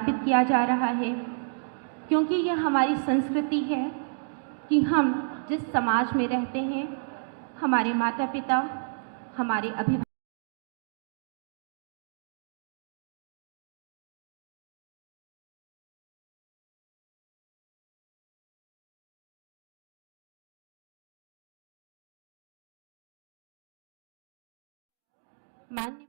स्थापित किया जा रहा है, क्योंकि यह हमारी संस्कृति है कि हम जिस समाज में रहते हैं, हमारे माता पिता, हमारे अभिभावक मान्य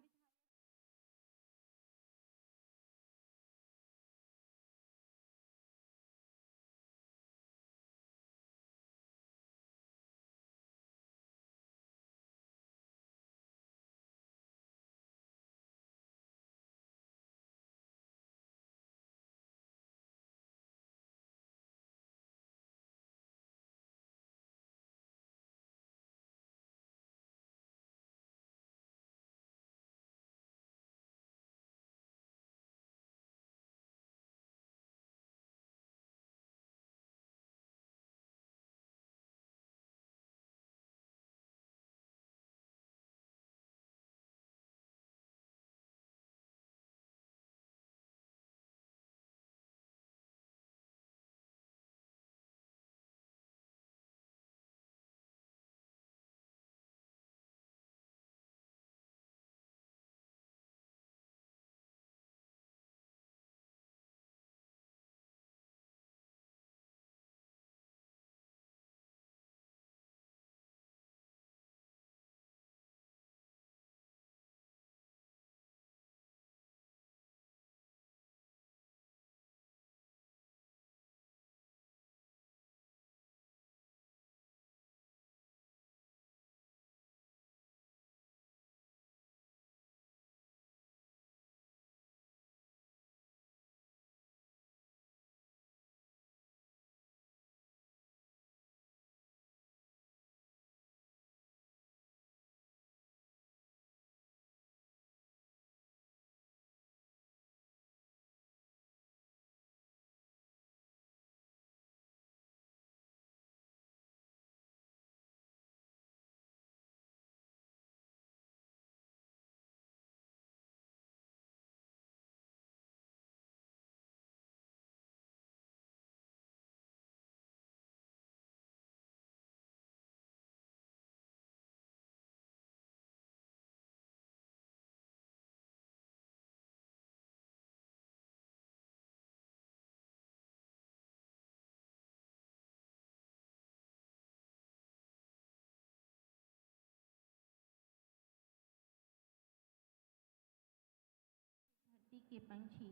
के पंछी,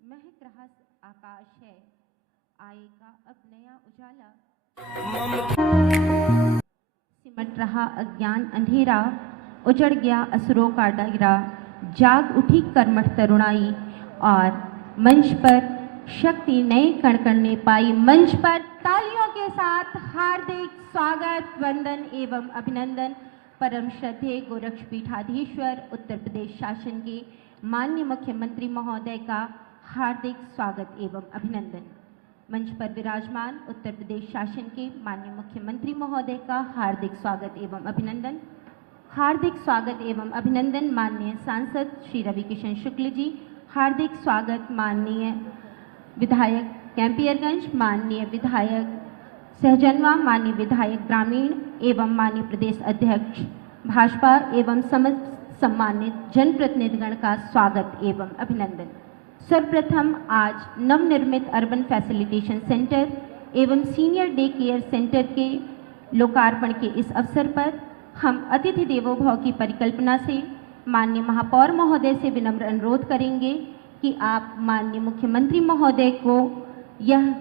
महक रहा आकाश है, आएगा अब नया उजाला, सिमट रहा अज्ञान अंधेरा, उजड़ गया असुरों का डेरा, जाग उठी कर्मठ तरुणाई और मंच पर शक्ति नए कण करने पाई। मंच पर तालियों के साथ हार्दिक स्वागत, वंदन एवं अभिनंदन परम श्रद्धेय गोरक्षपीठाधीश्वर उत्तर प्रदेश शासन के माननीय मुख्यमंत्री महोदय का हार्दिक स्वागत एवं अभिनंदन। मंच पर विराजमान उत्तर प्रदेश शासन के माननीय मुख्यमंत्री महोदय का हार्दिक स्वागत एवं अभिनंदन। हार्दिक स्वागत एवं अभिनंदन माननीय सांसद श्री रविकिशन शुक्ल जी। हार्दिक स्वागत माननीय विधायक कैंपियरगंज, माननीय विधायक सहजनवा, माननीय विधायक ग्रामीण एवं माननीय प्रदेश अध्यक्ष भाजपा एवं समस्त सम्मानित जनप्रतिनिधिगण का स्वागत एवं अभिनंदन। सर्वप्रथम आज नवनिर्मित अर्बन फैसिलिटेशन सेंटर एवं सीनियर डे केयर सेंटर के लोकार्पण के इस अवसर पर हम अतिथि देवो भव की परिकल्पना से माननीय महापौर महोदय से विनम्र अनुरोध करेंगे कि आप माननीय मुख्यमंत्री महोदय को यह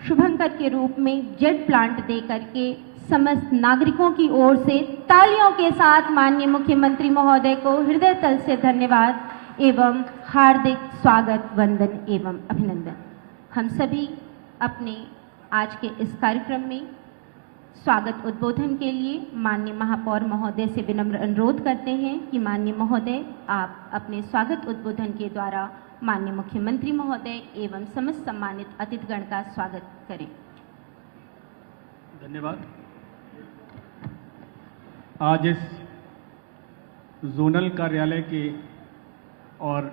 शुभंकर के रूप में जेट प्लांट दे करके समस्त नागरिकों की ओर से तालियों के साथ माननीय मुख्यमंत्री महोदय को हृदय तल से धन्यवाद एवं हार्दिक स्वागत, वंदन एवं अभिनंदन। हम सभी अपने आज के इस कार्यक्रम में स्वागत उद्बोधन के लिए माननीय महापौर महोदय से विनम्र अनुरोध करते हैं कि माननीय महोदय आप अपने स्वागत उद्बोधन के द्वारा माननीय मुख्यमंत्री महोदय एवं समस्त सम्मानित अतिथिगण का स्वागत करें। धन्यवाद। आज इस जोनल कार्यालय के और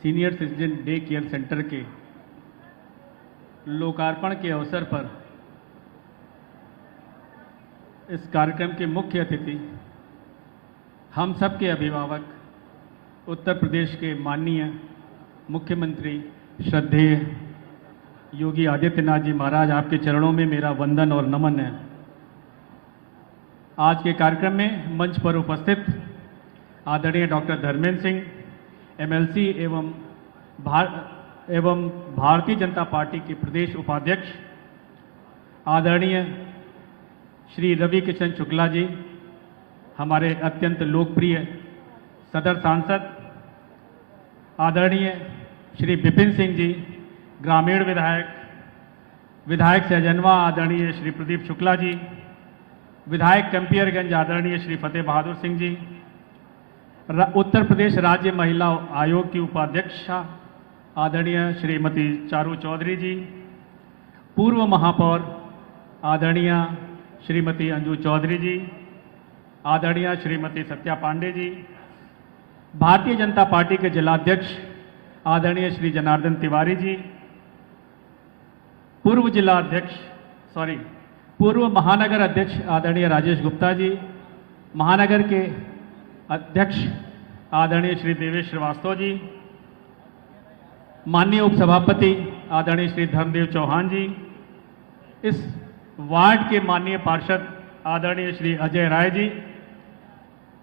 senior citizen day care centre के लोकार्पण के अवसर पर इस कार्यक्रम के मुख्य अतिथि हम सब के अभिभावक उत्तर प्रदेश के माननीय मुख्यमंत्री श्रद्धेय योगी आदित्यनाथ जी महाराज, आपके चरणों में मेरा वंदन और नमन है। आज के कार्यक्रम में मंच पर उपस्थित आदरणीय डॉक्टर धर्मेंद्र सिंह एमएलसी एवं भारतीय जनता पार्टी के प्रदेश उपाध्यक्ष, आदरणीय श्री रवि किशन शुक्ला जी, हमारे अत्यंत लोकप्रिय सदर सांसद, आदरणीय श्री विपिन सिंह जी, ग्रामीण विधायक सहजनवा आदरणीय श्री प्रदीप शुक्ला जी, विधायक कंपियरगंज आदरणीय श्री फतेह बहादुर सिंह जी, उत्तर प्रदेश राज्य महिला आयोग की उपाध्यक्षा आदरणीय श्रीमती चारू चौधरी जी, पूर्व महापौर आदरणीय श्रीमती अंजू चौधरी जी, आदरणीय श्रीमती सत्या पांडे जी, भारतीय जनता पार्टी के जिलाध्यक्ष आदरणीय श्री जनार्दन तिवारी जी, पूर्व महानगर अध्यक्ष आदरणीय राजेश गुप्ता जी, महानगर के अध्यक्ष आदरणीय श्री देवेश श्रीवास्तव जी, माननीय उपसभापति आदरणीय श्री धर्मदेव चौहान जी, इस वार्ड के माननीय पार्षद आदरणीय श्री अजय राय जी,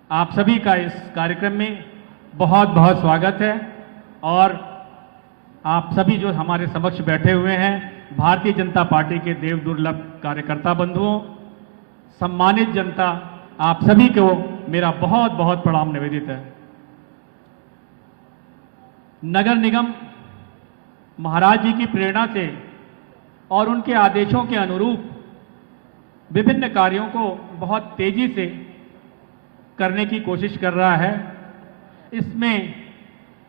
आप सभी का इस कार्यक्रम में बहुत बहुत स्वागत है। और आप सभी जो हमारे समक्ष बैठे हुए हैं, भारतीय जनता पार्टी के देव दुर्लभ कार्यकर्ता बंधुओं, सम्मानित जनता, आप सभी को मेरा बहुत बहुत प्रणाम निवेदित है। नगर निगम महाराज जी की प्रेरणा से और उनके आदेशों के अनुरूप विभिन्न कार्यों को बहुत तेजी से करने की कोशिश कर रहा है। इसमें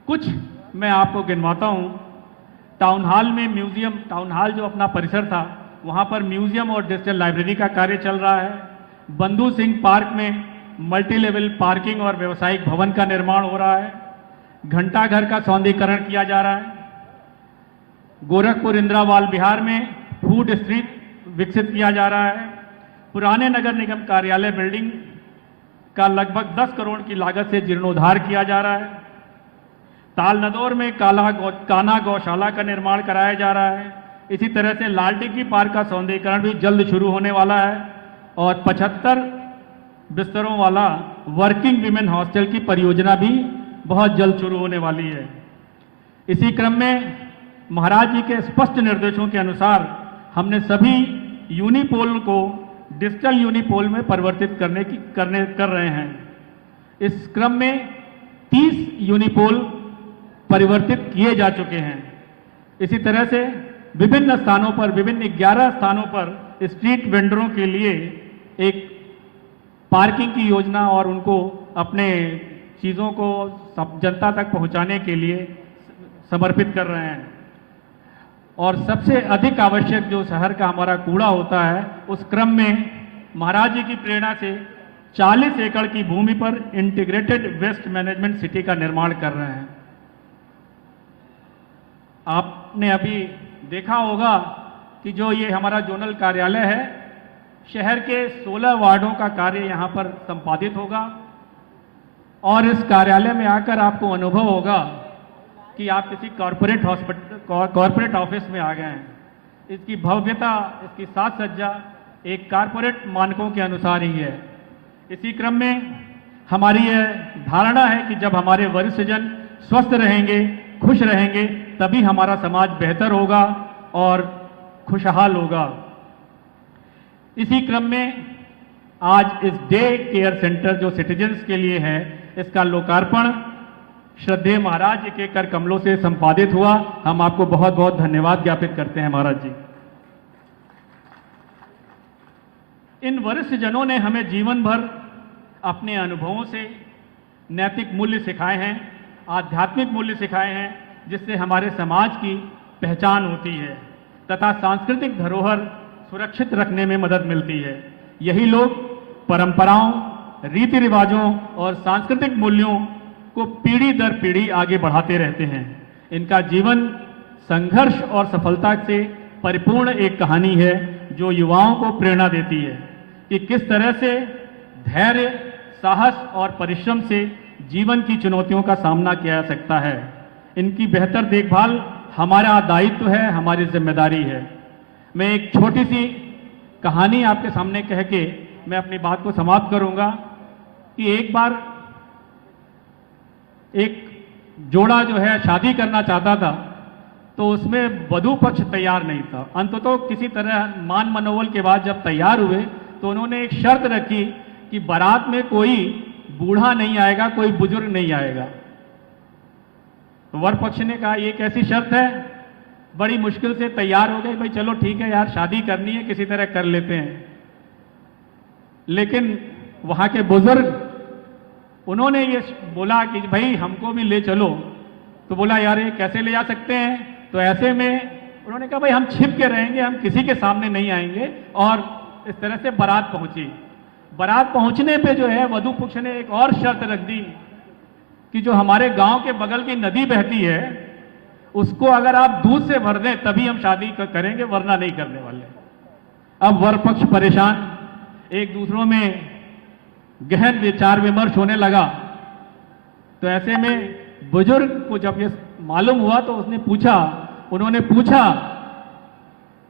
कुछ मैं आपको गिनवाता हूं। टाउन हॉल जो अपना परिसर था, वहां पर म्यूजियम और डिजिटल लाइब्रेरी का कार्य चल रहा है। बंधु सिंह पार्क में मल्टी लेवल पार्किंग और व्यावसायिक भवन का निर्माण हो रहा है। घंटाघर का सौंदर्यीकरण किया जा रहा है। गोरखपुर इंदिरा बाल विहार में फूड स्ट्रीट विकसित किया जा रहा है। पुराने नगर निगम कार्यालय बिल्डिंग का लगभग 10 करोड़ की लागत से जीर्णोद्धार किया जा रहा है। तालनदौर में कान्हा गौशाला का निर्माण कराया जा रहा है। इसी तरह से लाल टिग्री पार्क का सौंदर्यीकरण भी जल्द शुरू होने वाला है और 75 बिस्तरों वाला वर्किंग विमेन हॉस्टल की परियोजना भी बहुत जल्द शुरू होने वाली है। इसी क्रम में महाराज जी के स्पष्ट निर्देशों के अनुसार हमने सभी यूनिपोल को डिजिटल यूनिपोल में परिवर्तित कर रहे हैं। इस क्रम में 30 यूनिपोल परिवर्तित किए जा चुके हैं। इसी तरह से विभिन्न 11 स्थानों पर स्ट्रीट वेंडरों के लिए एक पार्किंग की योजना और उनको अपने चीज़ों को सब जनता तक पहुंचाने के लिए समर्पित कर रहे हैं। और सबसे अधिक आवश्यक जो शहर का हमारा कूड़ा होता है, उस क्रम में महाराज जी की प्रेरणा से 40 एकड़ की भूमि पर इंटीग्रेटेड वेस्ट मैनेजमेंट सिटी का निर्माण कर रहे हैं। आपने अभी देखा होगा कि जो ये हमारा जोनल कार्यालय है, शहर के 16 वार्डों का कार्य यहाँ पर संपादित होगा। और इस कार्यालय में आकर आपको अनुभव होगा कि आप किसी कॉरपोरेट ऑफिस में आ गए हैं। इसकी भव्यता, इसकी साज सज्जा एक कॉरपोरेट मानकों के अनुसार ही है। इसी क्रम में हमारी यह धारणा है कि जब हमारे वरिष्ठ जन स्वस्थ रहेंगे, खुश रहेंगे, तभी हमारा समाज बेहतर होगा और खुशहाल होगा। इसी क्रम में आज इस डे केयर सेंटर जो सिटीजन्स के लिए है, इसका लोकार्पण श्रद्धेय महाराज जी के कर कमलों से संपादित हुआ। हम आपको बहुत बहुत धन्यवाद ज्ञापित करते हैं महाराज जी। इन वरिष्ठ जनों ने हमें जीवन भर अपने अनुभवों से नैतिक मूल्य सिखाए हैं, आध्यात्मिक मूल्य सिखाए हैं, जिससे हमारे समाज की पहचान होती है तथा सांस्कृतिक धरोहर सुरक्षित रखने में मदद मिलती है। यही लोग परंपराओं, रीति रिवाजों और सांस्कृतिक मूल्यों को पीढ़ी दर पीढ़ी आगे बढ़ाते रहते हैं। इनका जीवन संघर्ष और सफलता से परिपूर्ण एक कहानी है जो युवाओं को प्रेरणा देती है कि किस तरह से धैर्य, साहस और परिश्रम से जीवन की चुनौतियों का सामना किया जा सकता है। इनकी बेहतर देखभाल हमारा दायित्व है, हमारी जिम्मेदारी है। मैं एक छोटी सी कहानी आपके सामने कह के मैं अपनी बात को समाप्त करूंगा कि एक बार एक जोड़ा जो है शादी करना चाहता था, तो उसमें वधू पक्ष तैयार नहीं था। अंततः किसी तरह मान मनोबल के बाद जब तैयार हुए तो उन्होंने एक शर्त रखी कि बारात में कोई बूढ़ा नहीं आएगा, कोई बुजुर्ग नहीं आएगा। तो वर पक्ष ने कहा ये कैसी शर्त है, बड़ी मुश्किल से तैयार हो गए, भाई चलो ठीक है यार, शादी करनी है, किसी तरह कर लेते हैं। लेकिन वहां के बुजुर्ग उन्होंने ये बोला कि भाई हमको भी ले चलो। तो बोला यार ये कैसे ले जा सकते हैं। तो ऐसे में उन्होंने कहा भाई हम छिप के रहेंगे, हम किसी के सामने नहीं आएंगे। और इस तरह से बारात पहुंची। बारात पहुंचने पे जो है वधू पक्ष ने एक और शर्त रख दी कि जो हमारे गांव के बगल की नदी बहती है उसको अगर आप दूध से भर दें तभी हम शादी करेंगे, वरना नहीं करने वाले। अब वर पक्ष परेशान, एक दूसरों में गहन विचार विमर्श होने लगा। तो ऐसे में बुजुर्ग को जब ये मालूम हुआ तो उन्होंने पूछा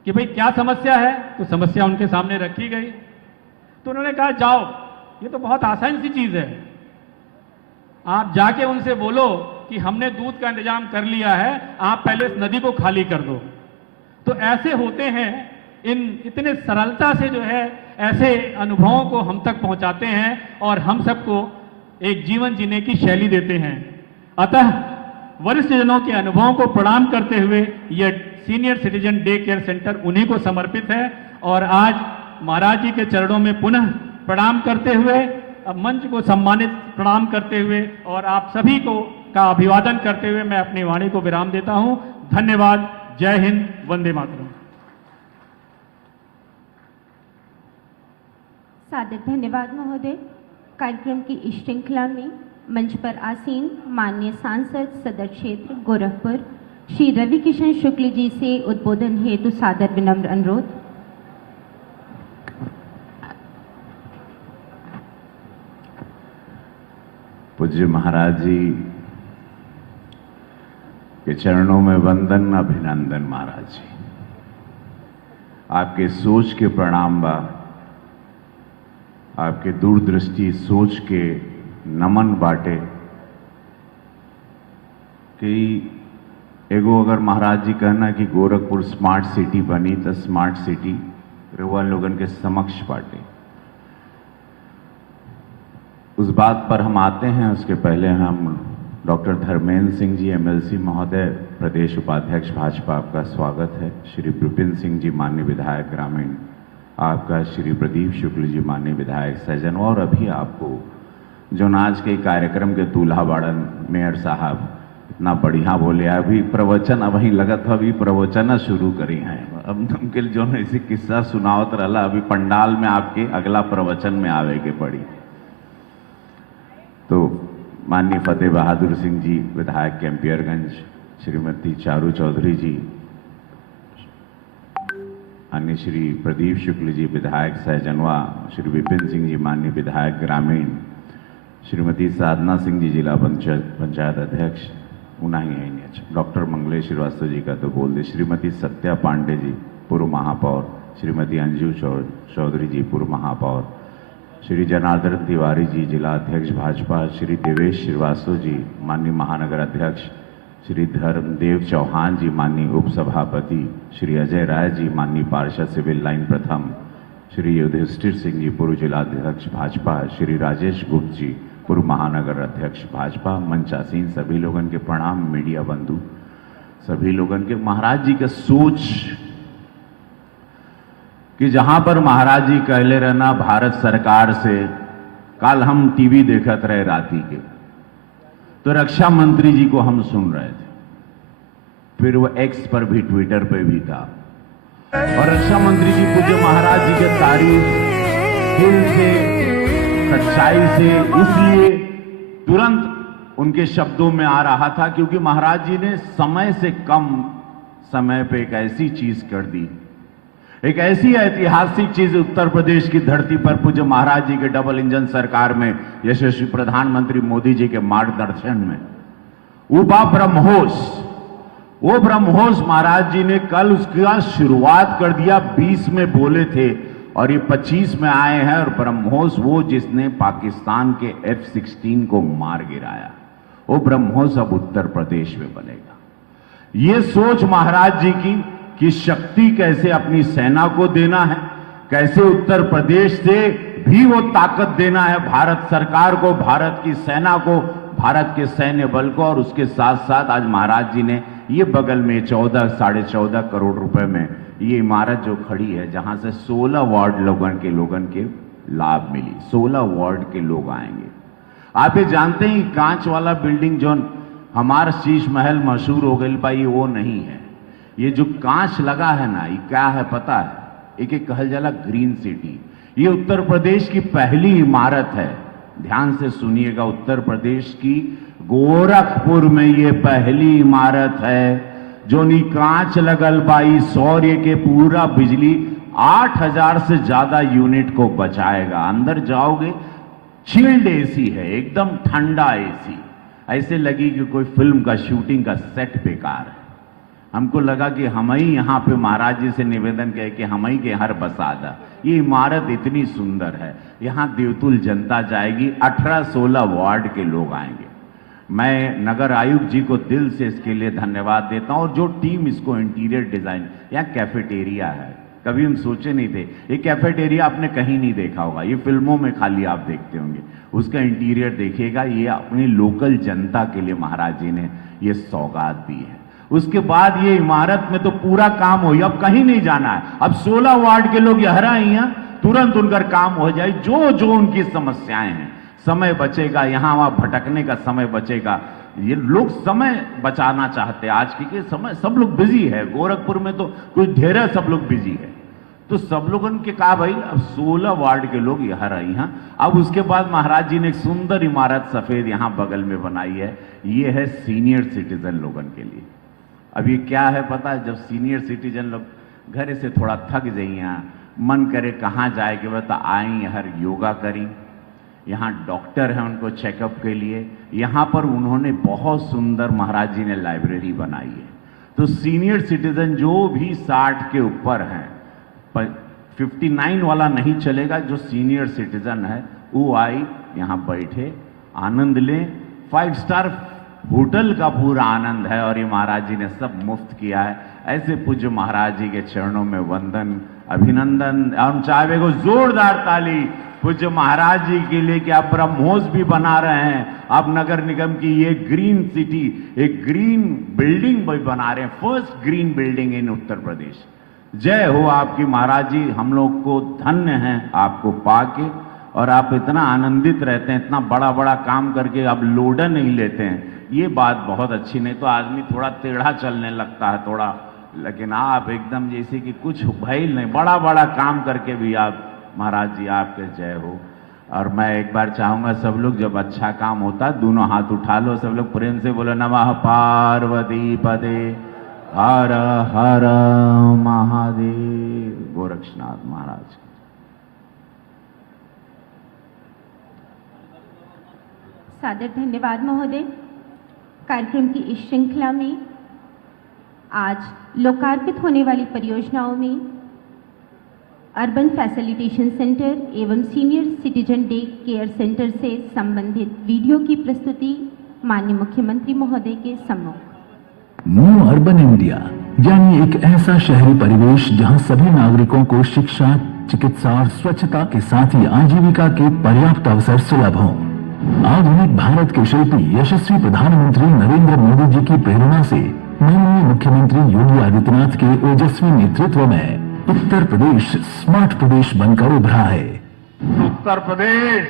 कि भाई क्या समस्या है। तो समस्या उनके सामने रखी गई। तो उन्होंने कहा जाओ, ये तो बहुत आसान सी चीज है, आप जाके उनसे बोलो कि हमने दूध का इंतजाम कर लिया है, आप पहले इस नदी को खाली कर दो। तो ऐसे होते हैं, इतने सरलता से जो है ऐसे अनुभवों को हम तक पहुंचाते हैं और हम सबको एक जीवन जीने की शैली देते हैं। अतः वरिष्ठ जनों के अनुभवों को प्रणाम करते हुए यह senior citizen day care centre उन्हीं को समर्पित है। और आज महाराज जी के चरणों में पुनः प्रणाम करते हुए, मंच को सम्मानित प्रणाम करते हुए और आप सभी को का अभिवादन करते हुए मैं अपनी वाणी को विराम देता हूं। धन्यवाद। जय हिंद, वंदे मातरम। सादर धन्यवाद महोदय। कार्यक्रम की इस श्रृंखला में मंच पर आसीन माननीय सांसद सदर क्षेत्र गोरखपुर श्री रवि किशन शुक्ल जी से उद्बोधन हेतु सादर विनम्र अनुरोध। पूज्य महाराज जी के चरणों में वंदन, अभिनंदन। महाराज जी आपके सोच के प्रणाम बा, आपके दूरदृष्टि सोच के नमन बाटे कि एगो अगर महाराज जी कहना कि गोरखपुर स्मार्ट सिटी बनी तो स्मार्ट सिटी रउआ लोगन के समक्ष बाटे। उस बात पर हम आते हैं, उसके पहले हम डॉक्टर धर्मेंद्र सिंह जी एमएलसी महोदय, प्रदेश उपाध्यक्ष भाजपा, आपका स्वागत है। श्री विपिन सिंह जी माननीय विधायक ग्रामीण आपका, श्री प्रदीप शुक्ल जी माननीय विधायक सैजनवा, और अभी आपको जो आज के कार्यक्रम के दूल्हा बाड़न मेयर साहब इतना बढ़िया बोले, अभी प्रवचन अब वही लगत है, अभी प्रवचन शुरू करी हैं। अब हमके जो ऐसी किस्सा सुनावत रहा, अभी पंडाल में आपके अगला प्रवचन में आवे के पड़ी। तो माननीय फतेह बहादुर सिंह जी विधायक कैंपियरगंज, श्रीमती चारू चौधरी जी, अन्य श्री प्रदीप शुक्ल जी विधायक सैजनवा, श्री विपिन सिंह जी माननीय विधायक ग्रामीण, श्रीमती साधना सिंह जी जिला पंचायत अध्यक्ष उनाही है, डॉक्टर मंगलेश श्रीवास्तव जी का तो बोल दे, श्रीमती सत्या पांडे जी पूर्व महापौर, श्रीमती अंजू चौधरी जी पूर्व महापौर, श्री जनार्दन तिवारी जी जिला अध्यक्ष भाजपा, श्री देवेश श्रीवास्तव जी माननीय महानगर अध्यक्ष, श्री धर्मदेव चौहान जी माननीय उपसभापति, श्री अजय राय जी माननीय पार्षद सिविल लाइन प्रथम, श्री युधिष्ठिर सिंह जी पूर्व जिलाध्यक्ष भाजपा, श्री राजेश गुप्त जी पूर्व महानगर अध्यक्ष भाजपा, मंचासीन सभी लोगन के प्रणाम। मीडिया बंधु सभी लोगन के, महाराज जी का सोच कि जहां पर महाराज जी कहले रहना भारत सरकार से, कल हम टीवी देखत रहे राती के, तो रक्षा मंत्री जी को हम सुन रहे थे, फिर वो एक्स पर भी, ट्विटर पे भी था, और रक्षा मंत्री जी पूज्य महाराज जी के तारीफ दिल से, सच्चाई से, इसलिए तुरंत उनके शब्दों में आ रहा था, क्योंकि महाराज जी ने समय से कम समय पे एक ऐसी चीज कर दी, एक ऐसी ऐतिहासिक चीज उत्तर प्रदेश की धरती पर पूज्य महाराज जी के डबल इंजन सरकार में, यशस्वी प्रधानमंत्री मोदी जी के मार्गदर्शन में, वो ब्रह्मोस महाराज जी ने कल उसका शुरुआत कर दिया। 20 में बोले थे और ये 25 में आए हैं, और ब्रह्मोस वो जिसने पाकिस्तान के F-16 को मार गिराया, वो ब्रह्मोस अब उत्तर प्रदेश में बनेगा। ये सोच महाराज जी की कि शक्ति कैसे अपनी सेना को देना है, कैसे उत्तर प्रदेश से भी वो ताकत देना है भारत सरकार को, भारत की सेना को, भारत के सैन्य बल को। और उसके साथ साथ आज महाराज जी ने ये बगल में 14 साढ़े 14 करोड़ रुपए में ये इमारत जो खड़ी है, जहां से 16 वार्ड लोगन के लाभ मिली, 16 वार्ड के लोग आएंगे। आप ये जानते हैं कांच वाला बिल्डिंग जो हमारा शीश महल मशहूर हो गई भाई, वो नहीं है। ये जो कांच लगा है ना, ये क्या है पता है? एक कहल जाला ग्रीन सिटी। ये उत्तर प्रदेश की पहली इमारत है, ध्यान से सुनिएगा, उत्तर प्रदेश की गोरखपुर में ये पहली इमारत है जो नी कांच लगल पाई, सौर्य के पूरा बिजली 8000 से ज्यादा यूनिट को बचाएगा। अंदर जाओगे, चिल्ड एसी है, एकदम ठंडा एसी, ऐसे लगी कि कोई फिल्म का शूटिंग का सेट बेकार है। हमको लगा कि हम ही यहाँ पे महाराज जी से निवेदन कहे कि हम ही के हर बसा दा। ये इमारत इतनी सुंदर है, यहाँ देवतुल जनता जाएगी, 18-16 वार्ड के लोग आएंगे। मैं नगर आयुक्त जी को दिल से इसके लिए धन्यवाद देता हूं, और जो टीम इसको इंटीरियर डिजाइन, यहाँ कैफेटेरिया है, कभी हम सोचे नहीं थे। ये कैफेटेरिया आपने कहीं नहीं देखा होगा, ये फिल्मों में खाली आप देखते होंगे। उसका इंटीरियर देखिएगा, ये अपनी लोकल जनता के लिए महाराज जी ने ये सौगात दी है। उसके बाद ये इमारत में तो पूरा काम हो, अब कहीं नहीं जाना है। अब 16 वार्ड के लोग यहाँ हैं, तुरंत उनका काम हो जाए। जो जो उनकी समस्याएं हैं, समय बचेगा, यहां वहां भटकने का समय बचेगा। ये लोग समय बचाना चाहते हैं आज के समय, सब लोग बिजी है। गोरखपुर में तो कुछ ढेर सब लोग बिजी है, तो सब लोगों के कहा भाई अब 16 वार्ड के लोग यहाँ रही हैं। अब उसके बाद महाराज जी ने एक सुंदर इमारत सफेद यहां बगल में बनाई है, ये है सीनियर सिटीजन लोगों के लिए। अब ये क्या है पता है? जब सीनियर सिटीजन लोग घर से थोड़ा थक जाइए, मन करे कहाँ जाए कि बता आई हर योगा करी, यहाँ डॉक्टर हैं उनको चेकअप के लिए। यहाँ पर उन्होंने बहुत सुंदर महाराज जी ने लाइब्रेरी बनाई है, तो सीनियर सिटीजन जो भी 60 के ऊपर हैं, 59 वाला नहीं चलेगा, जो सीनियर सिटीजन है वो आई यहाँ बैठे, आनंद लें। 5 स्टार होटल का पूरा आनंद है, और ये महाराज जी ने सब मुफ्त किया है। ऐसे पूज्य महाराज जी के चरणों में वंदन, अभिनंदन। हम चाहे को जोरदार ताली पूज्य महाराज जी के लिए कि आप ब्रह्मोस भी बना रहे हैं, आप नगर निगम की ये ग्रीन सिटी, एक ग्रीन बिल्डिंग भी बना रहे हैं, first green building in Uttar Pradesh. जय हो आपकी महाराज जी, हम लोग को धन्य है आपको पाके, और आप इतना आनंदित रहते हैं, इतना बड़ा बड़ा काम करके आप लोडर नहीं लेते हैं, ये बात बहुत अच्छी। नहीं तो आदमी थोड़ा टेढ़ा चलने लगता है थोड़ा, लेकिन आप एकदम जैसे कि कुछ भय नहीं, बड़ा बड़ा काम करके भी आप महाराज जी आपके जय हो। और मैं एक बार चाहूंगा सब लोग, जब अच्छा काम होता दोनों हाथ उठा लो, सब लोग प्रेम से बोलो नमः पार्वती पदे हर हर महादेव। गोरक्षनाथ महाराज। सादर धन्यवाद महोदय। कार्यक्रम की इस श्रृंखला में आज लोकार्पित होने वाली परियोजनाओं में अर्बन फैसिलिटेशन सेंटर एवं senior citizen day care centre से संबंधित वीडियो की प्रस्तुति माननीय मुख्यमंत्री महोदय के सम्मुख। न्यू अर्बन इंडिया यानी एक ऐसा शहरी परिवेश जहां सभी नागरिकों को शिक्षा, चिकित्सा और स्वच्छता के साथ ही आजीविका के पर्याप्त अवसर सुलभ हों। आधुनिक भारत के शिल्पी यशस्वी प्रधानमंत्री नरेंद्र मोदी जी की प्रेरणा से माननीय मुख्यमंत्री योगी आदित्यनाथ के ओजस्वी नेतृत्व में उत्तर प्रदेश स्मार्ट प्रदेश बनकर उभरा है। उत्तर प्रदेश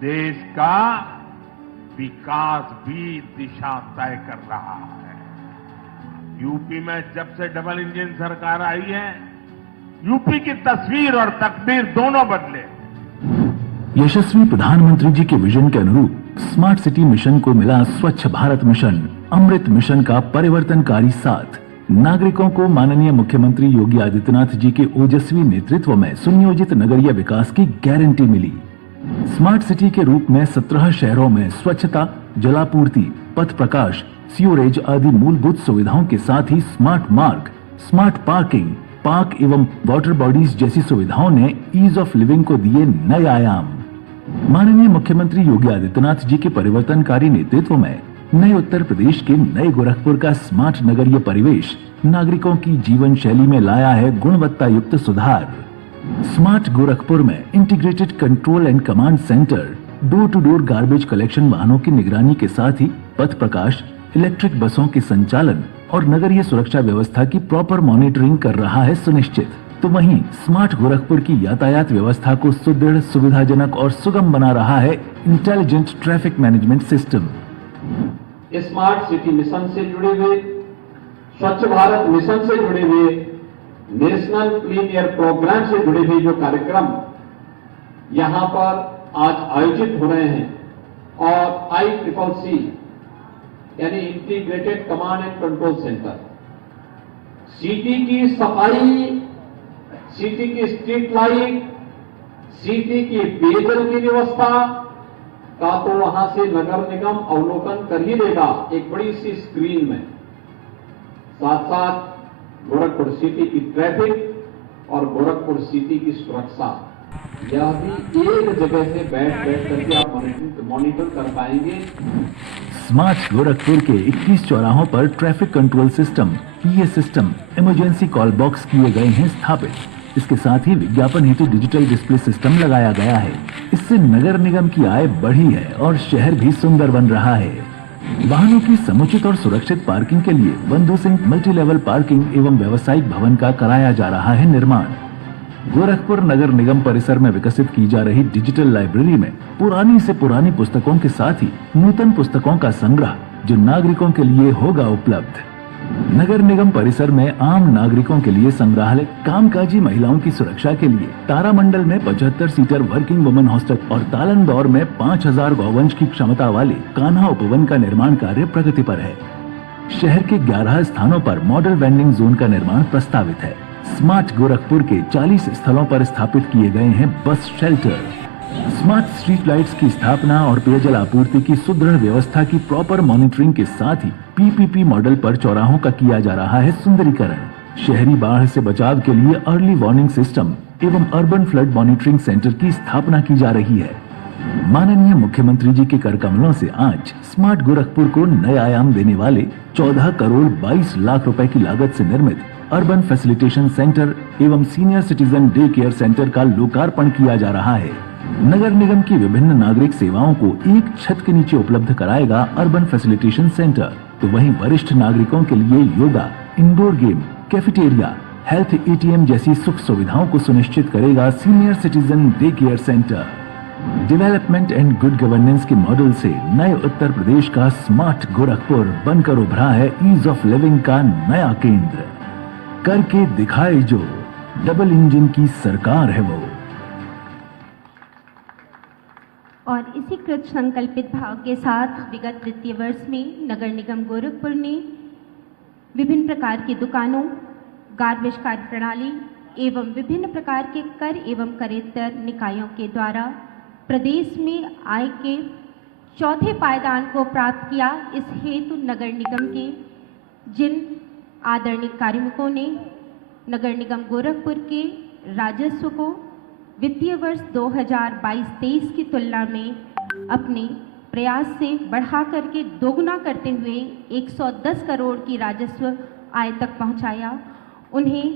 देश का विकास भी दिशा तय कर रहा है। यूपी में जब से डबल इंजन सरकार आई है, यूपी की तस्वीर और तकदीर दोनों बदले। यशस्वी प्रधानमंत्री जी के विजन के अनुरूप स्मार्ट सिटी मिशन को मिला स्वच्छ भारत मिशन, अमृत मिशन का परिवर्तनकारी साथ। नागरिकों को माननीय मुख्यमंत्री योगी आदित्यनाथ जी के ओजस्वी नेतृत्व में सुनियोजित नगरीय विकास की गारंटी मिली। स्मार्ट सिटी के रूप में 17 शहरों में स्वच्छता, जलापूर्ति, पथ प्रकाश, सीवरेज आदि मूलभूत सुविधाओं के साथ ही स्मार्ट मार्ग, स्मार्ट पार्किंग, पार्क एवं वाटर बॉडीज जैसी सुविधाओं ने ईज ऑफ लिविंग को दिए नए आयाम। माननीय मुख्यमंत्री योगी आदित्यनाथ जी के परिवर्तनकारी नेतृत्व में नए उत्तर प्रदेश के नए गोरखपुर का स्मार्ट नगरीय परिवेश नागरिकों की जीवन शैली में लाया है गुणवत्ता युक्त सुधार। स्मार्ट गोरखपुर में integrated control and command center door to door garbage collection वाहनों की निगरानी के साथ ही पथ प्रकाश, इलेक्ट्रिक बसों के संचालन और नगरीय सुरक्षा व्यवस्था की प्रॉपर मॉनिटरिंग कर रहा है सुनिश्चित। तो वहीं स्मार्ट गोरखपुर की यातायात व्यवस्था को सुदृढ़, सुविधाजनक और सुगम बना रहा है intelligent traffic management system. Smart city mission से जुड़े हुए, स्वच्छ भारत मिशन से जुड़े हुए, नेशनल क्लीन एयर प्रोग्राम से जुड़े हुए जो कार्यक्रम यहां पर आज आयोजित हो रहे हैं और ICCC यानी integrated command and control centre city की सफाई, सिटी की स्ट्रीट लाइट, सिटी की पेयजल की व्यवस्था का तो वहां से नगर निगम अवलोकन कर ही लेगा एक बड़ी सी स्क्रीन में। साथ साथ गोरखपुर सिटी की ट्रैफिक और गोरखपुर सिटी की सुरक्षा, यह भी एक जगह से बैठ करके आप मॉनिटर कर पाएंगे। स्मार्ट गोरखपुर के 21 चौराहों पर traffic control system, PA system, emergency call box किए गए हैं स्थापित। इसके साथ ही विज्ञापन हेतु डिजिटल डिस्प्ले सिस्टम लगाया गया है। इससे नगर निगम की आय बढ़ी है और शहर भी सुंदर बन रहा है। वाहनों की समुचित और सुरक्षित पार्किंग के लिए बंधु सिंह मल्टी लेवल पार्किंग एवं व्यावसायिक भवन का कराया जा रहा है निर्माण। गोरखपुर नगर निगम परिसर में विकसित की जा रही डिजिटल लाइब्रेरी में पुरानी से पुरानी पुस्तकों के साथ ही नूतन पुस्तकों का संग्रह जो नागरिकों के लिए होगा उपलब्ध। नगर निगम परिसर में आम नागरिकों के लिए संग्रहालय, कामकाजी महिलाओं की सुरक्षा के लिए तारामंडल में 75 सीटर वर्किंग वुमेन हॉस्टल और तालंदौर में 5000 गौवंश की क्षमता वाले कान्हा उपवन का निर्माण कार्य प्रगति पर है। शहर के 11 स्थानों पर मॉडल वेंडिंग जोन का निर्माण प्रस्तावित है। स्मार्ट गोरखपुर के 40 स्थलों पर स्थापित किए गए हैं bus shelter. Smart street lights की स्थापना और पेयजल आपूर्ति की सुदृढ़ व्यवस्था की प्रॉपर मॉनिटरिंग के साथ ही PPP मॉडल पर चौराहों का किया जा रहा है सुंदरीकरण। शहरी बाढ़ से बचाव के लिए अर्ली वार्निंग सिस्टम एवं अर्बन फ्लड मॉनिटरिंग सेंटर की स्थापना की जा रही है। माननीय मुख्यमंत्री जी के कर कमलों से आज स्मार्ट गोरखपुर को नए आयाम देने वाले 14 करोड़ 22 लाख रुपए की लागत से निर्मित अर्बन फैसिलिटेशन सेंटर एवं senior citizen day care centre का लोकार्पण किया जा रहा है। नगर निगम की विभिन्न नागरिक सेवाओं को एक छत के नीचे उपलब्ध कराएगा अर्बन फैसिलिटेशन सेंटर। तो वहीं वरिष्ठ नागरिकों के लिए yoga, indoor game, cafeteria, health ATM जैसी सुख सुविधाओं को सुनिश्चित करेगा senior citizen day care centre. Development and good governance के मॉडल से नए उत्तर प्रदेश का स्मार्ट गोरखपुर बनकर उभरा है ईज ऑफ लिविंग का नया केंद्र। करके दिखाए जो, डबल इंजन की सरकार है वो। और इसी कृत संकल्पित भाव के साथ विगत वित्तीय वर्ष में नगर निगम गोरखपुर ने विभिन्न प्रकार की दुकानों, गार्बेज कार्य प्रणाली एवं विभिन्न प्रकार के कर एवं करेत्तर निकायों के द्वारा प्रदेश में आय के चौथे पायदान को प्राप्त किया। इस हेतु नगर निगम के जिन आदरणीय कार्मिकों ने नगर निगम गोरखपुर के राजस्व को वित्तीय वर्ष 2022-23 की तुलना में अपने प्रयास से बढ़ा करके दोगुना करते हुए 110 करोड़ की राजस्व आय तक पहुंचाया, उन्हें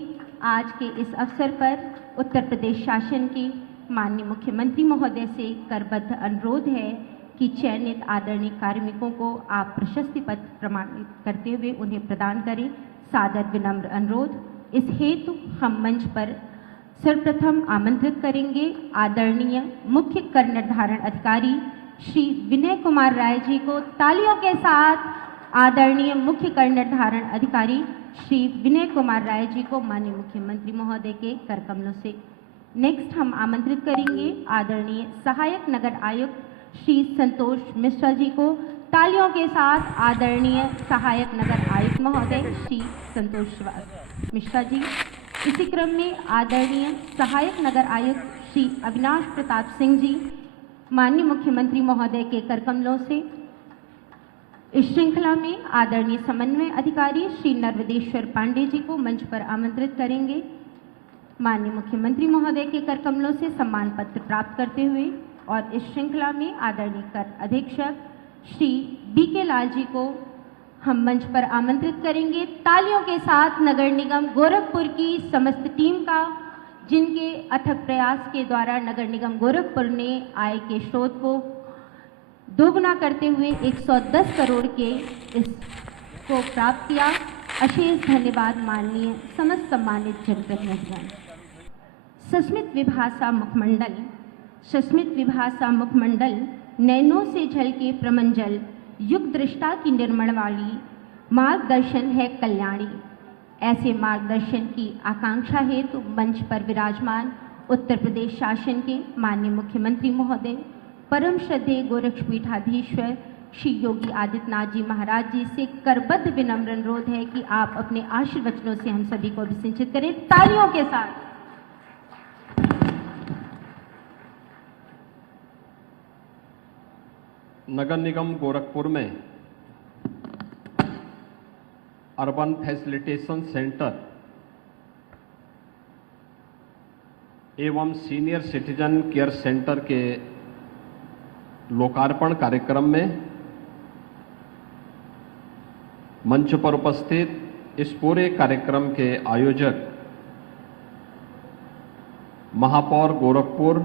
आज के इस अवसर पर उत्तर प्रदेश शासन के माननीय मुख्यमंत्री महोदय से करबद्ध अनुरोध है कि चयनित आदरणीय कार्मिकों को आप प्रशस्ति पत्र प्रमाणित करते हुए उन्हें प्रदान करें। सादर विनम्र अनुरोध। इस हेतु हम मंच पर सर्वप्रथम आमंत्रित करेंगे आदरणीय मुख्य कर निर्धारण अधिकारी श्री विनय कुमार राय जी को। तालियों के साथ आदरणीय मुख्य कर निर्धारण अधिकारी श्री विनय कुमार राय जी को माननीय मुख्यमंत्री महोदय के कर कमलों से नेक्स्ट हम आमंत्रित करेंगे आदरणीय सहायक नगर आयुक्त श्री संतोष मिश्रा जी को। तालियों के साथ आदरणीय सहायक नगर आयुक्त महोदय श्री संतोष मिश्रा जी। इसी क्रम में आदरणीय सहायक नगर आयुक्त श्री अविनाश प्रताप सिंह जी माननीय मुख्यमंत्री महोदय के करकमलों से। इस श्रृंखला में आदरणीय समन्वय अधिकारी श्री नर्वदेश्वर पांडे जी को मंच पर आमंत्रित करेंगे। माननीय मुख्यमंत्री महोदय के करकमलों से सम्मान पत्र प्राप्त करते हुए और इस श्रृंखला में आदरणीय कर अधीक्षक श्री बीके लाल जी को हम मंच पर आमंत्रित करेंगे। तालियों के साथ नगर निगम गोरखपुर की समस्त टीम का, जिनके अथक प्रयास के द्वारा नगर निगम गोरखपुर ने आय के स्रोत को दोगुना करते हुए 110 करोड़ के इसको प्राप्त किया। अशेष धन्यवाद माननीय समस्त सम्मानित जनप्रतिनिधिगण। सस्मित विभासा मुखमंडल नैनों से झलके प्रमंजल, युग दृष्टा की निर्मल वाली, मार्गदर्शन है कल्याणी। ऐसे मार्गदर्शन की आकांक्षा हेतु मंच पर विराजमान उत्तर प्रदेश शासन के माननीय मुख्यमंत्री महोदय परम श्रद्धेय गोरक्षपीठाधीश्वर श्री योगी आदित्यनाथ जी महाराज जी से करबद्ध विनम्र अनुरोध है कि आप अपने आशीर्वचनों से हम सभी को अभिसिंचित करें। तालियों के साथ। नगर निगम गोरखपुर में अर्बन फैसिलिटेशन सेंटर एवं सीनियर सिटीजन केयर सेंटर के लोकार्पण कार्यक्रम में मंच पर उपस्थित इस पूरे कार्यक्रम के आयोजक महापौर गोरखपुर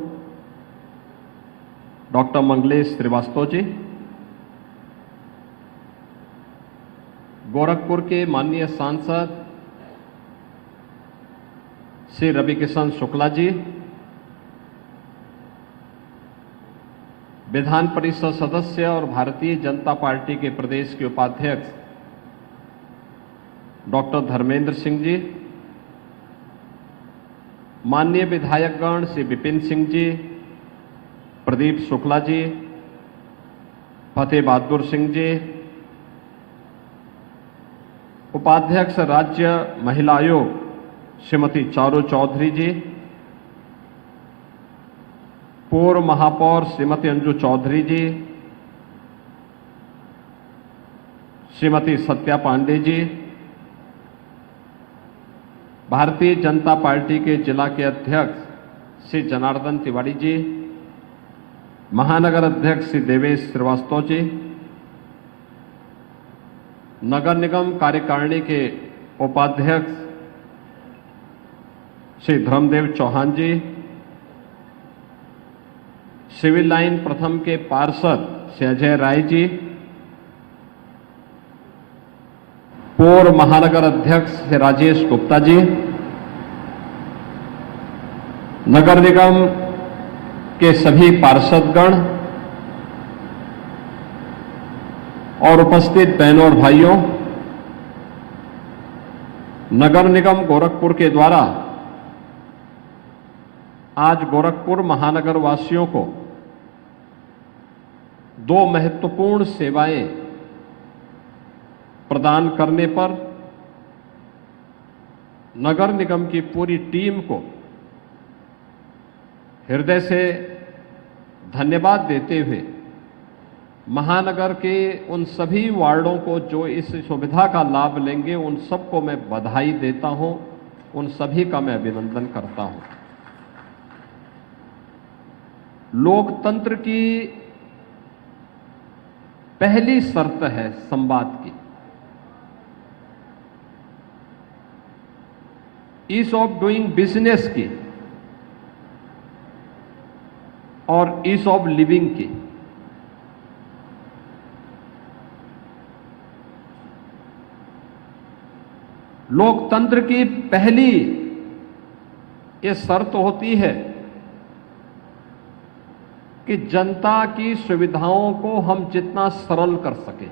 डॉक्टर मंगलेश श्रीवास्तव जी, गोरखपुर के माननीय सांसद श्री रवि किशन शुक्ला जी, विधान परिषद सदस्य और भारतीय जनता पार्टी के प्रदेश के उपाध्यक्ष डॉक्टर धर्मेंद्र सिंह जी, माननीय विधायकगण श्री विपिन सिंह जी, प्रदीप शुक्ला जी, फतेह बहादुर सिंह जी, उपाध्यक्ष राज्य महिला आयोग श्रीमती चारू चौधरी जी, पूर्व महापौर श्रीमती अंजू चौधरी जी, श्रीमती सत्या पांडे जी, भारतीय जनता पार्टी के जिला के अध्यक्ष श्री जनार्दन तिवारी जी, महानगर अध्यक्ष श्री देवेश श्रीवास्तव जी, नगर निगम कार्यकारिणी के उपाध्यक्ष श्री धर्मदेव चौहान जी, सिविल लाइन प्रथम के पार्षद श्री अजय राय जी, पूर्व महानगर अध्यक्ष श्री राजेश गुप्ता जी, नगर निगम के सभी पार्षदगण और उपस्थित बहनों और भाइयों, नगर निगम गोरखपुर के द्वारा आज गोरखपुर महानगर वासियों को दो महत्वपूर्ण सेवाएं प्रदान करने पर नगर निगम की पूरी टीम को हृदय से धन्यवाद देते हुए महानगर के उन सभी वार्डों को जो इस सुविधा का लाभ लेंगे उन सबको मैं बधाई देता हूं, उन सभी का मैं अभिनंदन करता हूं। लोकतंत्र की पहली शर्त है संवाद की। ईज ऑफ डूइंग बिजनेस की और ईज ऑफ लिविंग की। लोकतंत्र की पहली ये शर्त होती है कि जनता की सुविधाओं को हम जितना सरल कर सकें,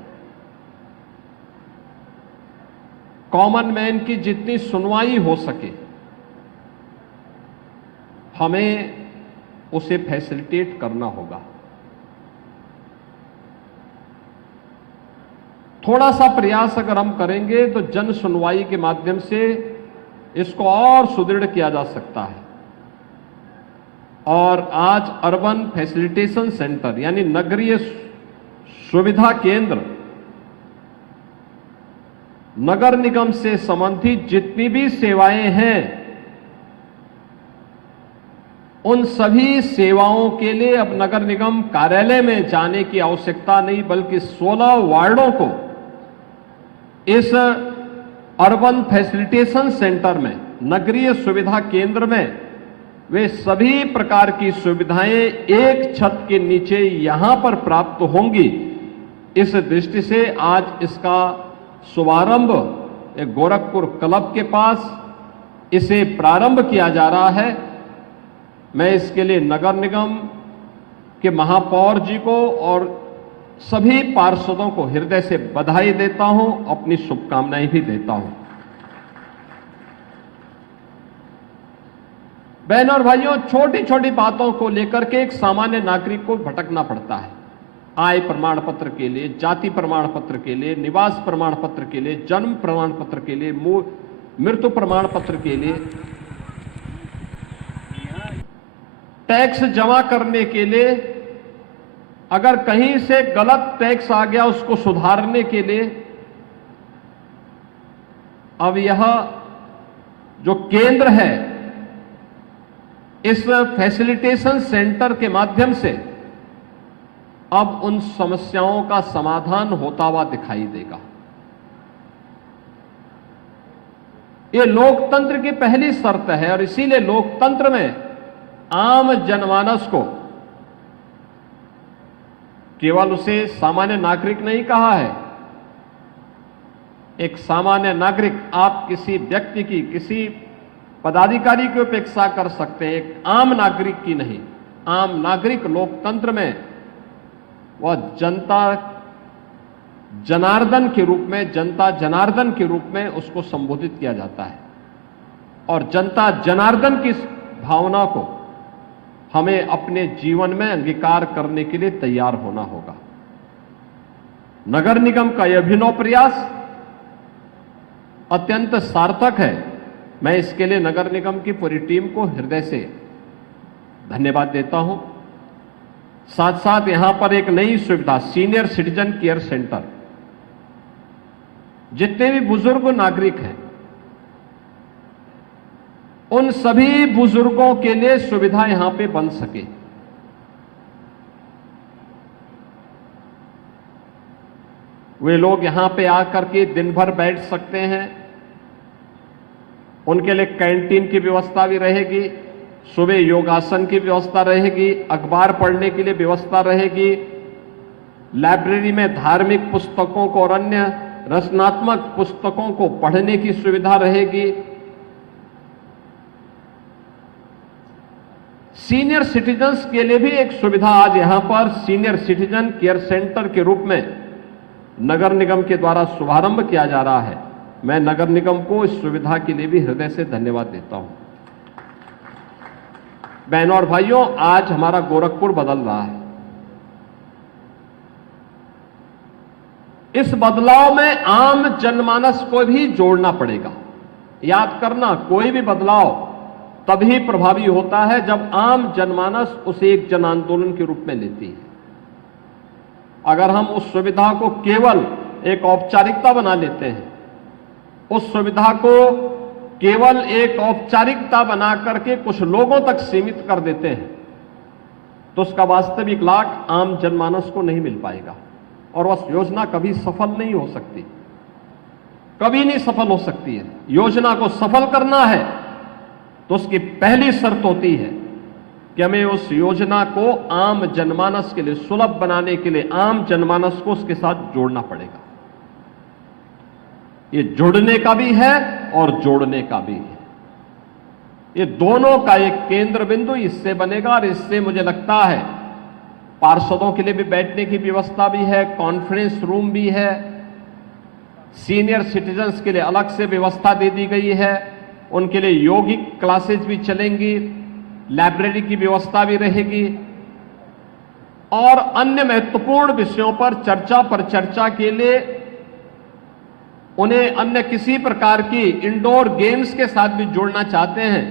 कॉमन मैन की जितनी सुनवाई हो सके, हमें उसे फैसिलिटेट करना होगा। थोड़ा सा प्रयास अगर हम करेंगे तो जन सुनवाई के माध्यम से इसको और सुदृढ़ किया जा सकता है। और आज अर्बन फैसिलिटेशन सेंटर यानी नगरीय सुविधा केंद्र नगर निगम से संबंधित जितनी भी सेवाएं हैं, उन सभी सेवाओं के लिए अब नगर निगम कार्यालय में जाने की आवश्यकता नहीं, बल्कि 16 वार्डों को इस अर्बन फैसिलिटेशन सेंटर में, नगरीय सुविधा केंद्र में, वे सभी प्रकार की सुविधाएं एक छत के नीचे यहां पर प्राप्त होंगी। इस दृष्टि से आज इसका शुभारंभ एक गोरखपुर क्लब के पास इसे प्रारंभ किया जा रहा है। मैं इसके लिए नगर निगम के महापौर जी को और सभी पार्षदों को हृदय से बधाई देता हूं, अपनी शुभकामनाएं भी देता हूं। बहनों और भाइयों, छोटी छोटी बातों को लेकर के एक सामान्य नागरिक को भटकना पड़ता है। आय प्रमाण पत्र के लिए, जाति प्रमाण पत्र के लिए, निवास प्रमाण पत्र के लिए, जन्म प्रमाण पत्र के लिए, मृत्यु प्रमाण पत्र के लिए, टैक्स जमा करने के लिए, अगर कहीं से गलत टैक्स आ गया उसको सुधारने के लिए। अब यह जो केंद्र है, इस फैसिलिटेशन सेंटर के माध्यम से अब उन समस्याओं का समाधान होता हुआ दिखाई देगा। यह लोकतंत्र की पहली शर्त है और इसीलिए लोकतंत्र में आम जनमानस को, केवल उसे सामान्य नागरिक नहीं कहा है। एक सामान्य नागरिक, आप किसी व्यक्ति की, किसी पदाधिकारी की उपेक्षा कर सकते हैं, एक आम नागरिक की नहीं। आम नागरिक लोकतंत्र में वह जनता जनार्दन के रूप में, जनता जनार्दन के रूप में उसको संबोधित किया जाता है। और जनता जनार्दन की भावना को हमें अपने जीवन में अंगीकार करने के लिए तैयार होना होगा। नगर निगम का यह अभिनव प्रयास अत्यंत सार्थक है। मैं इसके लिए नगर निगम की पूरी टीम को हृदय से धन्यवाद देता हूं। साथ साथ यहां पर एक नई सुविधा, सीनियर सिटीजन केयर सेंटर, जितने भी बुजुर्ग नागरिक हैं उन सभी बुजुर्गों के लिए सुविधा यहां पे बन सके। वे लोग यहां पे आकर के दिन भर बैठ सकते हैं। उनके लिए कैंटीन की व्यवस्था भी रहेगी, सुबह योगासन की व्यवस्था रहेगी, अखबार पढ़ने के लिए व्यवस्था रहेगी, लाइब्रेरी में धार्मिक पुस्तकों को और अन्य रचनात्मक पुस्तकों को पढ़ने की सुविधा रहेगी। सीनियर सिटीजन्स के लिए भी एक सुविधा आज यहां पर सीनियर सिटीजन केयर सेंटर के रूप में नगर निगम के द्वारा शुभारंभ किया जा रहा है। मैं नगर निगम को इस सुविधा के लिए भी हृदय से धन्यवाद देता हूं। बहनों और भाइयों, आज हमारा गोरखपुर बदल रहा है। इस बदलाव में आम जनमानस को भी जोड़ना पड़ेगा। याद करना, कोई भी बदलाव तभी प्रभावी होता है जब आम जनमानस उसे एक जन आंदोलन के रूप में लेती है। अगर हम उस सुविधा को केवल एक औपचारिकता बना लेते हैं, उस सुविधा को केवल एक औपचारिकता बना करके कुछ लोगों तक सीमित कर देते हैं, तो उसका वास्तविक लाभ आम जनमानस को नहीं मिल पाएगा और वह योजना कभी सफल नहीं हो सकती, कभी नहीं सफल हो सकती है। योजना को सफल करना है तो उसकी पहली शर्त होती है कि हमें उस योजना को आम जनमानस के लिए सुलभ बनाने के लिए आम जनमानस को उसके साथ जोड़ना पड़ेगा। ये जुड़ने का भी है और जोड़ने का भी है। ये दोनों का एक केंद्र बिंदु इससे बनेगा और इससे मुझे लगता है पार्षदों के लिए भी बैठने की व्यवस्था भी है, कॉन्फ्रेंस रूम भी है, सीनियर सिटीजन्स के लिए अलग से व्यवस्था दे दी गई है, उनके लिए यौगिक क्लासेज भी चलेंगी, लाइब्रेरी की व्यवस्था भी रहेगी और अन्य महत्वपूर्ण विषयों पर चर्चा के लिए उन्हें अन्य किसी प्रकार की इंडोर गेम्स के साथ भी जोड़ना चाहते हैं,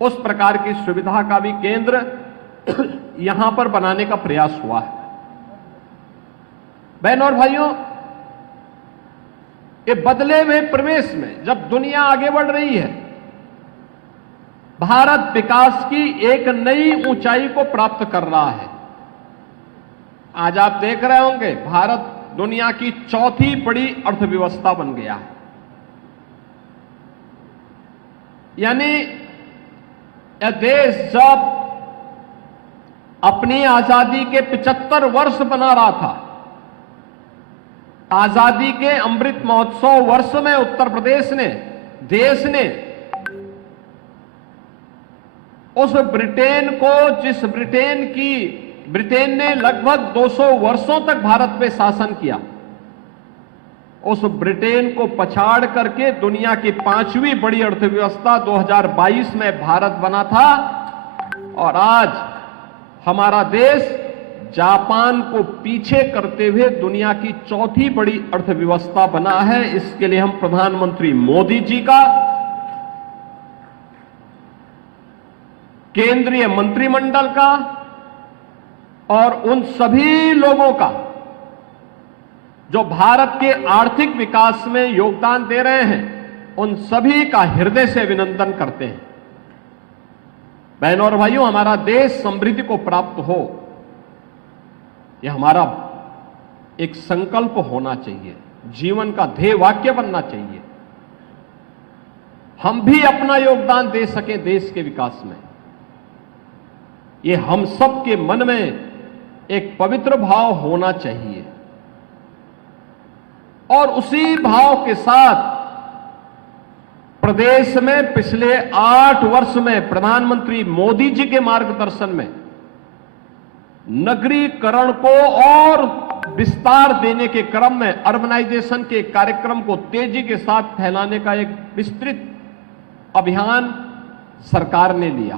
उस प्रकार की सुविधा का भी केंद्र यहां पर बनाने का प्रयास हुआ है। बहनों और भाइयों, ये बदले हुए परिवेश में जब दुनिया आगे बढ़ रही है, भारत विकास की एक नई ऊंचाई को प्राप्त कर रहा है। आज आप देख रहे होंगे भारत दुनिया की चौथी बड़ी अर्थव्यवस्था बन गया है। यानी यह देश जब अपनी आजादी के 75 वर्ष बना रहा था, आजादी के अमृत महोत्सव वर्ष में उत्तर प्रदेश ने, देश ने उस ब्रिटेन को, जिस ब्रिटेन ने लगभग 200 वर्षों तक भारत पे शासन किया, उस ब्रिटेन को पछाड़ करके दुनिया की 5वीं बड़ी अर्थव्यवस्था 2022 में भारत बना था। और आज हमारा देश जापान को पीछे करते हुए दुनिया की चौथी बड़ी अर्थव्यवस्था बना है। इसके लिए हम प्रधानमंत्री मोदी जी का, केंद्रीय मंत्रिमंडल का और उन सभी लोगों का जो भारत के आर्थिक विकास में योगदान दे रहे हैं, उन सभी का हृदय से अभिनंदन करते हैं। बहनों और भाइयों, हमारा देश समृद्धि को प्राप्त हो, यह हमारा एक संकल्प होना चाहिए, जीवन का ध्येय वाक्य बनना चाहिए। हम भी अपना योगदान दे सकें देश के विकास में, यह हम सब के मन में एक पवित्र भाव होना चाहिए। और उसी भाव के साथ प्रदेश में पिछले 8 वर्ष में प्रधानमंत्री मोदी जी के मार्गदर्शन में नगरीकरण को और विस्तार देने के क्रम में अर्बनाइजेशन के कार्यक्रम को तेजी के साथ फैलाने का एक विस्तृत अभियान सरकार ने लिया।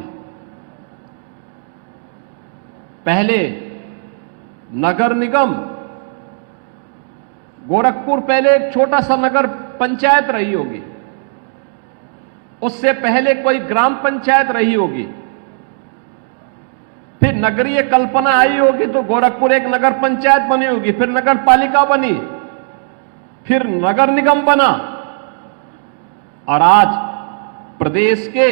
पहले नगर निगम, गोरखपुर पहले एक छोटा सा नगर पंचायत रही होगी, उससे पहले कोई ग्राम पंचायत रही होगी, फिर नगरीय कल्पना आई होगी तो गोरखपुर एक नगर पंचायत बनी होगी, फिर नगर पालिका बनी, फिर नगर निगम बना और आज प्रदेश के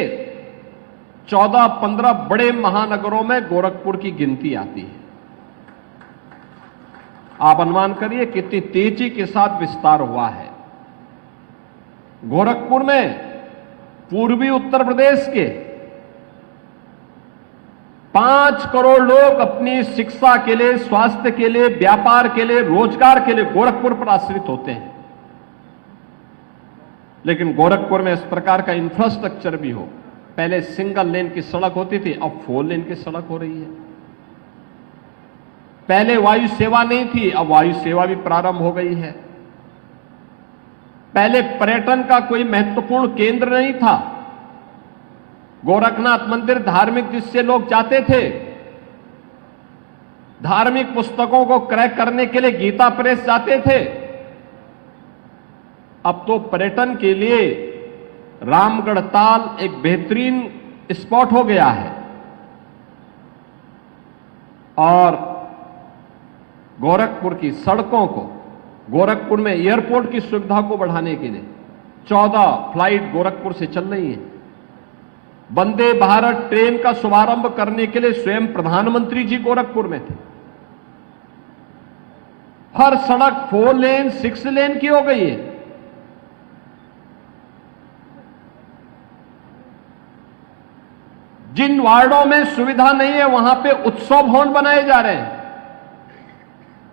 14-15 बड़े महानगरों में गोरखपुर की गिनती आती है। आप अनुमान करिए कितनी तेजी के साथ विस्तार हुआ है। गोरखपुर में पूर्वी उत्तर प्रदेश के 5 करोड़ लोग अपनी शिक्षा के लिए, स्वास्थ्य के लिए, व्यापार के लिए, रोजगार के लिए गोरखपुर पर आश्रित होते हैं। लेकिन गोरखपुर में इस प्रकार का इंफ्रास्ट्रक्चर भी हो, पहले सिंगल लेन की सड़क होती थी, अब 4 लेन की सड़क हो रही है। पहले वायु सेवा नहीं थी, अब वायु सेवा भी प्रारंभ हो गई है। पहले पर्यटन का कोई महत्वपूर्ण केंद्र नहीं था। गोरखनाथ मंदिर धार्मिक जिससे लोग जाते थे, धार्मिक पुस्तकों को क्रय करने के लिए गीता प्रेस जाते थे। अब तो पर्यटन के लिए रामगढ़ ताल एक बेहतरीन स्पॉट हो गया है। और गोरखपुर की सड़कों को, गोरखपुर में एयरपोर्ट की सुविधा को बढ़ाने के लिए 14 फ्लाइट गोरखपुर से चल रही हैं। वंदे भारत ट्रेन का शुभारंभ करने के लिए स्वयं प्रधानमंत्री जी गोरखपुर में थे। हर सड़क 4 लेन, 6 लेन की हो गई है। जिन वार्डों में सुविधा नहीं है वहां पे उत्सव भवन बनाए जा रहे हैं।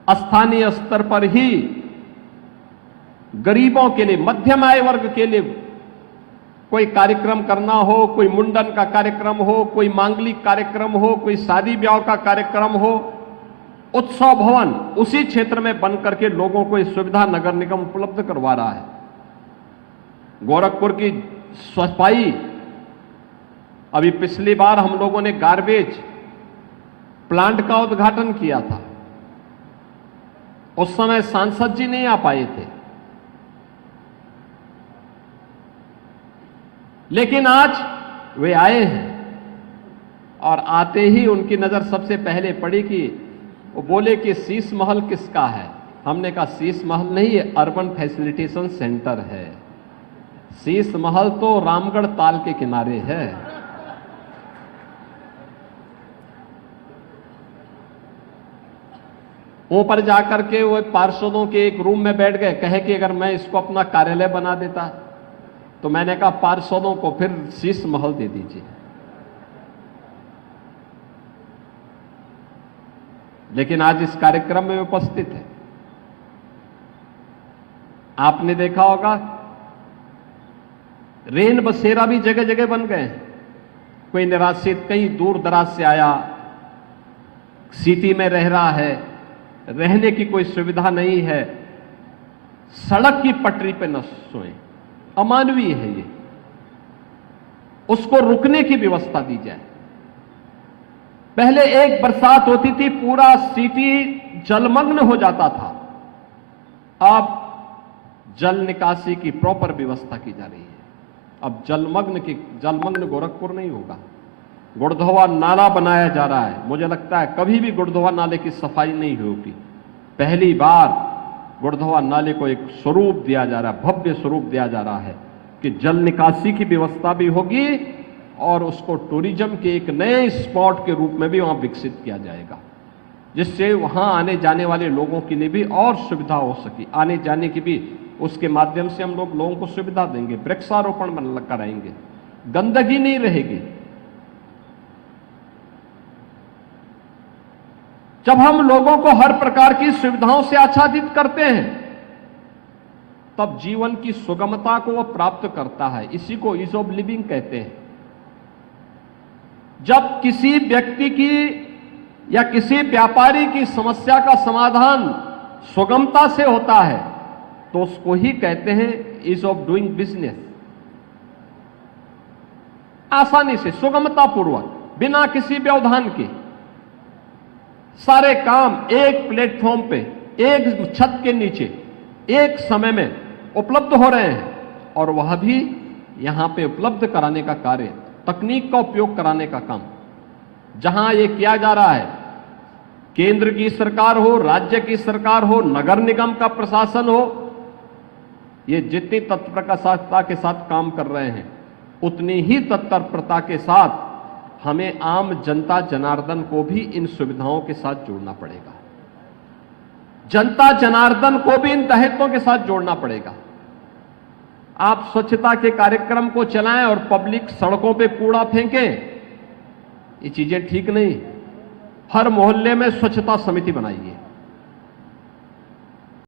स्थानीय स्तर पर ही गरीबों के लिए, मध्यम आय वर्ग के लिए कोई कार्यक्रम करना हो, कोई मुंडन का कार्यक्रम हो, कोई मांगलिक कार्यक्रम हो, कोई शादी ब्याह का कार्यक्रम हो, उत्सव भवन उसी क्षेत्र में बन करके लोगों को इस सुविधा नगर निगम उपलब्ध करवा रहा है। गोरखपुर की सफाई अभी पिछली बार हम लोगों ने गार्बेज प्लांट का उद्घाटन किया था, उस समय सांसद जी नहीं आ पाए थे, लेकिन आज वे आए हैं और आते ही उनकी नजर सबसे पहले पड़ी कि वो बोले कि शीश महल किसका है। हमने कहा शीश महल नहीं, ये अर्बन फैसिलिटेशन सेंटर है। शीश महल तो रामगढ़ ताल के किनारे है। ऊपर जाकर के वो पार्षदों के एक रूम में बैठ गए, कहे कि अगर मैं इसको अपना कार्यालय बना देता, तो मैंने कहा पार्षदों को फिर शीश महल दे दीजिए। लेकिन आज इस कार्यक्रम में उपस्थित है। आपने देखा होगा रेन बसेरा भी जगह जगह बन गए हैं। कोई निराश्रित कहीं दूर दराज से आया, सिटी में रह रहा है, रहने की कोई सुविधा नहीं है, सड़क की पटरी पे न सोए, अमानवीय है ये। उसको रुकने की व्यवस्था दी जाए। पहले एक बरसात होती थी, पूरा सिटी जलमग्न हो जाता था, अब जल निकासी की प्रॉपर व्यवस्था की जा रही है। अब जलमग्न गोरखपुर नहीं होगा। गुड़धोवा नाला बनाया जा रहा है। मुझे लगता है कभी भी गुड़धोवा नाले की सफाई नहीं होगी। पहली बार गुड़धोवा नाले को एक स्वरूप दिया जा रहा है, भव्य स्वरूप दिया जा रहा है कि जल निकासी की व्यवस्था भी होगी और उसको टूरिज्म के एक नए स्पॉट के रूप में भी वहां विकसित किया जाएगा, जिससे वहां आने जाने वाले लोगों के लिए भी और सुविधा हो सके। आने जाने की भी उसके माध्यम से हम लोगों को सुविधा देंगे, वृक्षारोपण कराएंगे, गंदगी नहीं रहेगी। जब हम लोगों को हर प्रकार की सुविधाओं से आच्छादित करते हैं, तब जीवन की सुगमता को वह प्राप्त करता है। इसी को ईज ऑफ लिविंग कहते हैं। जब किसी व्यक्ति की या किसी व्यापारी की समस्या का समाधान सुगमता से होता है, तो उसको ही कहते हैं ईज ऑफ डूइंग बिजनेस। आसानी से, सुगमता पूर्वक, बिना किसी व्यवधान के सारे काम एक प्लेटफॉर्म पे, एक छत के नीचे, एक समय में उपलब्ध हो रहे हैं। और वह भी यहां पे उपलब्ध कराने का कार्य, तकनीक का उपयोग कराने का काम जहां ये किया जा रहा है, केंद्र की सरकार हो, राज्य की सरकार हो, नगर निगम का प्रशासन हो, ये जितनी तत्परता के साथ काम कर रहे हैं, उतनी ही तत्परता के साथ हमें आम जनता जनार्दन को भी इन सुविधाओं के साथ जोड़ना पड़ेगा। जनता जनार्दन को भी इन दायित्वों के साथ जोड़ना पड़ेगा। आप स्वच्छता के कार्यक्रम को चलाएं और पब्लिक सड़कों पे कूड़ा फेंकें, ये चीजें ठीक नहीं। हर मोहल्ले में स्वच्छता समिति बनाइए,